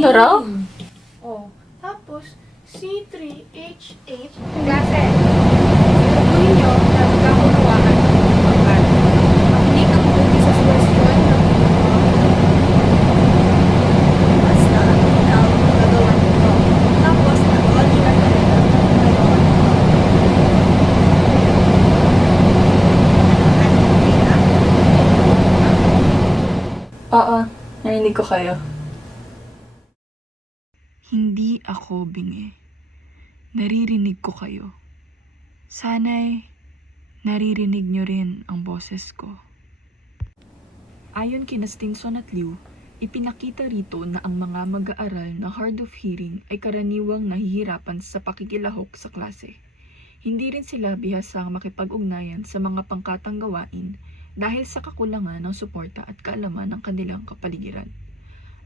Ano raw? Oh, tapos, C3H8, klase. Sabihin nyo na magkakunawaan ng pagkat. Hindi ka pupunti sa question ng Basta ikaw gagawa nito. Tapos, nag-all ka na Oo, narinig ko kayo. Hindi ako bingi. Naririnig ko kayo. Sana'y naririnig nyo rin ang boses ko. Ayon kina Stinson at Liu, ipinakita rito na ang mga mag-aaral na hard of hearing ay karaniwang nahihirapan sa pakikilahok sa klase. Hindi rin sila bihasang makipag-ugnayan sa mga pangkatang gawain dahil sa kakulangan ng suporta at kaalaman ng kanilang kapaligiran.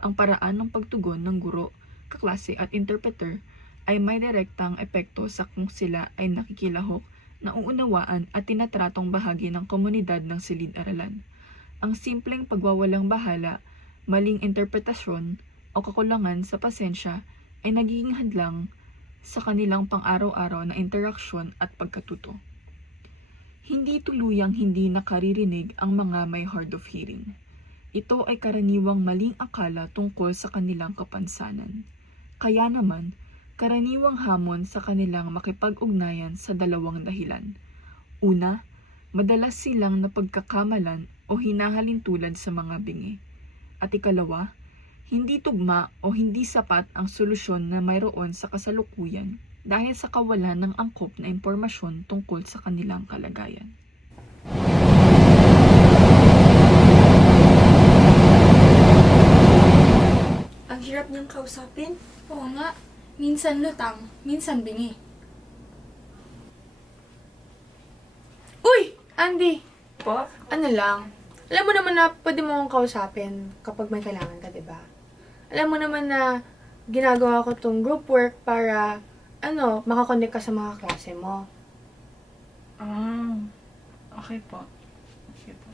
Ang paraan ng pagtugon ng guro, kaklase at interpreter ay may direktang epekto sa kung sila ay nakikilahok, nauunawaan at tinatratong bahagi ng komunidad ng silid-aralan. Ang simpleng pagwawalang bahala, maling interpretasyon o kakulangan sa pasensya ay nagiging hadlang sa kanilang pang-araw-araw na interaksyon at pagkatuto. Hindi tuluyang hindi nakaririnig ang mga may hard of hearing. Ito ay karaniwang maling akala tungkol sa kanilang kapansanan. Kaya naman, karaniwang hamon sa kanilang makipag-ugnayan sa dalawang dahilan. Una, madalas silang napagkakamalan o hinahalintulad sa mga bingi. At ikalawa, hindi tugma o hindi sapat ang solusyon na mayroon sa kasalukuyan dahil sa kawalan ng angkop na impormasyon tungkol sa kanilang kalagayan. Ang hirap niyang kausapin. Oo nga, minsan lutang, minsan bingi. Uy! Andy! Po? Ano lang, alam mo naman na pwede mo akong kausapin kapag may kailangan ka, diba? Alam mo naman na ginagawa ko tong group work para, makakonect ka sa mga klase mo. Okay po. Okay po.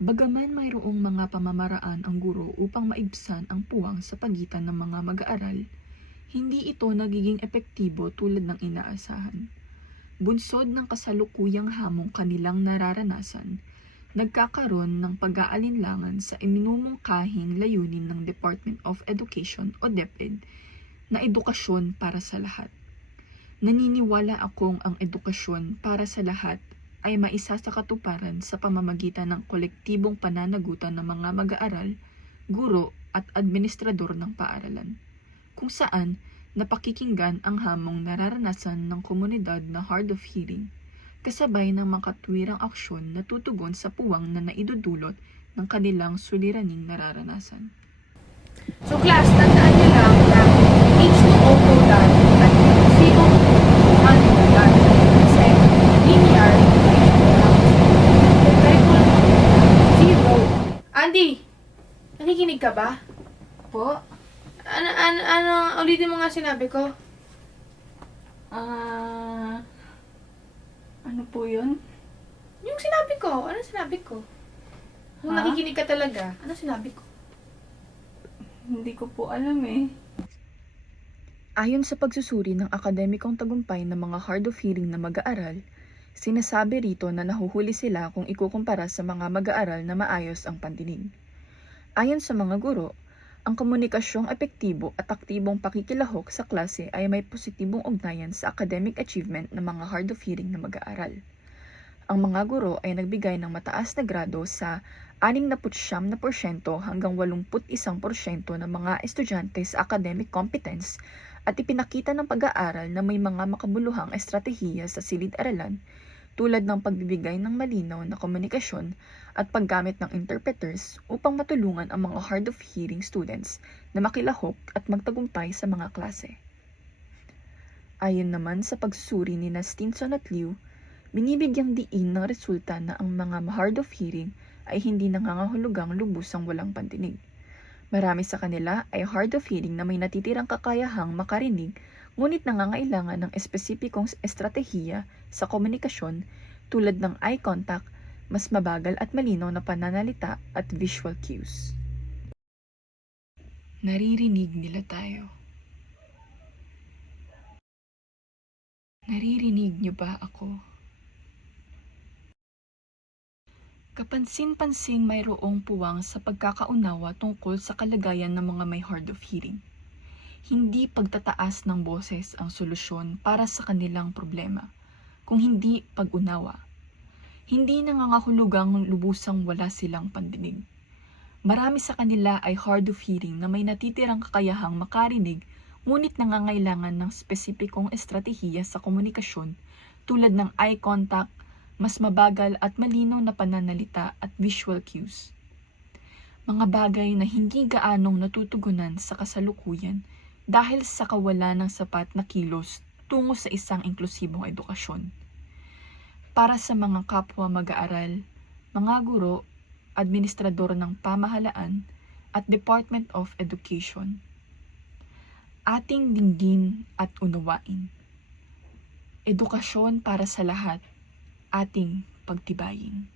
Bagaman mayroong mga pamamaraan ang guro upang maibsan ang puwang sa pagitan ng mga mag-aaral, hindi ito nagiging epektibo tulad ng inaasahan. Bunsod ng kasalukuyang hamong kanilang nararanasan, nagkakaroon ng pag-aalinlangan sa iminumungkahing layunin ng Department of Education o DepEd na edukasyon para sa lahat. Naniniwala akong ang edukasyon para sa lahat ay maisa sa katuparan sa pamamagitan ng kolektibong pananagutan ng mga mag-aaral, guro at administrador ng paaralan, kung saan napakikinggan ang hamong nararanasan ng komunidad na hard of hearing, kasabay ng makatwirang aksyon na tutugon sa puwang na naidudulot ng kanilang suliraning nararanasan. So class, tandaan niyo lang na H2O product at CO2 product. Kasi linear H2O lang. Triple zero. Andy! Nakikinig ka ba? Po? Ulitin mo nga sinabi ko. Ano po yun? Yung sinabi ko. Ano sinabi ko? Kung Ha? nakikinig ka talaga, ano sinabi ko? Hindi ko po alam eh. Ayon sa pagsusuri ng akademikong tagumpay ng mga hard of hearing na mag-aaral, sinasabi rito na nahuhuli sila kung ikukumpara sa mga mag-aaral na maayos ang pandinig. Ayon sa mga guro, ang komunikasyong epektibo at aktibong pakikilahok sa klase ay may positibong ugnayan sa academic achievement ng mga hard of hearing na mag-aaral. Ang mga guro ay nagbigay ng mataas na grado sa 69% hanggang 81% ng mga estudyante sa academic competence at ipinakita ng pag-aaral na may mga makabuluhang estratehiya sa silid-aralan tulad ng pagbibigay ng malinaw na komunikasyon at paggamit ng interpreters upang matulungan ang mga hard of hearing students na makilahok at magtagumpay sa mga klase. Ayon naman sa pagsusuri ni Stinson at Liu, binibigyang diin ng resulta na ang mga hard of hearing ay hindi nangangahulugang lubusang walang pandinig. Marami sa kanila ay hard of hearing na may natitirang kakayahang makarinig, ngunit nangangailangan ng espesipikong estratehiya sa komunikasyon tulad ng eye contact, mas mabagal at malinaw na pananalita at visual cues. Naririnig nila tayo. Naririnig niyo ba ako? Kapansin-pansing mayroong puwang sa pagkakaunawa tungkol sa kalagayan ng mga may hard of hearing. Hindi pagtataas ng boses ang solusyon para sa kanilang problema, kung hindi pag-unawa. Hindi nangangahulugang lubusang wala silang pandinig. Marami sa kanila ay hard of hearing na may natitirang kakayahang makarinig, ngunit nangangailangan ng spesipikong estratehiya sa komunikasyon tulad ng eye contact, mas mabagal at malinaw na pananalita at visual cues. Mga bagay na hindi gaanong natutugunan sa kasalukuyan dahil sa kawalan ng sapat na kilos tungo sa isang inklusibong edukasyon. Para sa mga kapwa mag-aaral, mga guro, administrador ng pamahalaan, at Department of Education, ating dinggin at unawain. Edukasyon para sa lahat, ating pagtibayin.